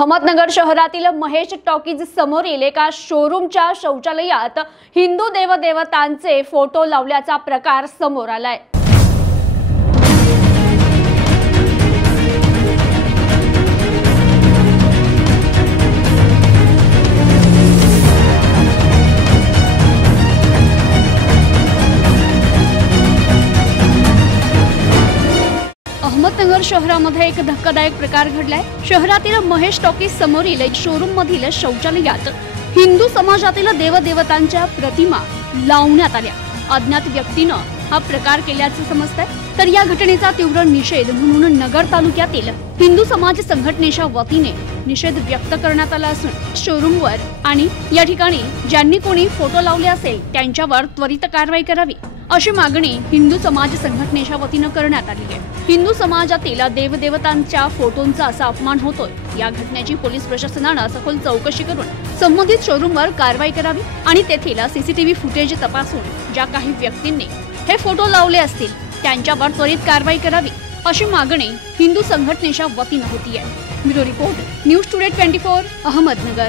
अहमदनगर शहरातील महेश टॉकीज समोरील एका शोरूमच्या शौचालयात हिंदू देवदेवतांचे फोटो लावल्याचा प्रकार समोर आलाय। अहमदनगर शहरामध्ये एक धक्कादायक प्रकार घडलाय। शहरातील महेश टॉकीज समोरील शोरूम मधील शौचालयात हिंदू समाजातील देवदेवतांच्या प्रतिमा लावण्यात आल्या। अज्ञात व्यक्तीने हा प्रकार केल्याचे समजतंय। तर या घटनेचा तीव्र निषेध म्हणून नगर तालुक्यातील हिंदू समाज संघटनेच्या वतीने निषेध व्यक्त करण्यात आला असून शोरूमवर आणि या ठिकाणी ज्यांनी कोणी फोटो लावले असेल त्यांच्यावर त्वरित कारवाई करावी अशी मागणी हिंदू समाज संघटनेच्या वतीने करण्यात आली आहे। हिंदू समाजातील देवदेवतांच्या फोटोंचा असा अपमान होतोय। या घटनेची पोलीस प्रशासनाने सखोल चौकशी करून संबंधित शोरूमवर कारवाई करावी आणि तेथील सीसीटीव्ही फुटेज तपासून ज्या काही व्यक्तींनी हे फोटो लावले असतील त्यांच्यावर त्वरित कारवाई करावी अशी मागणी हिंदू संघटनेच्या वतीने होती आहे। Bureau report news today 24 Ahmednagar.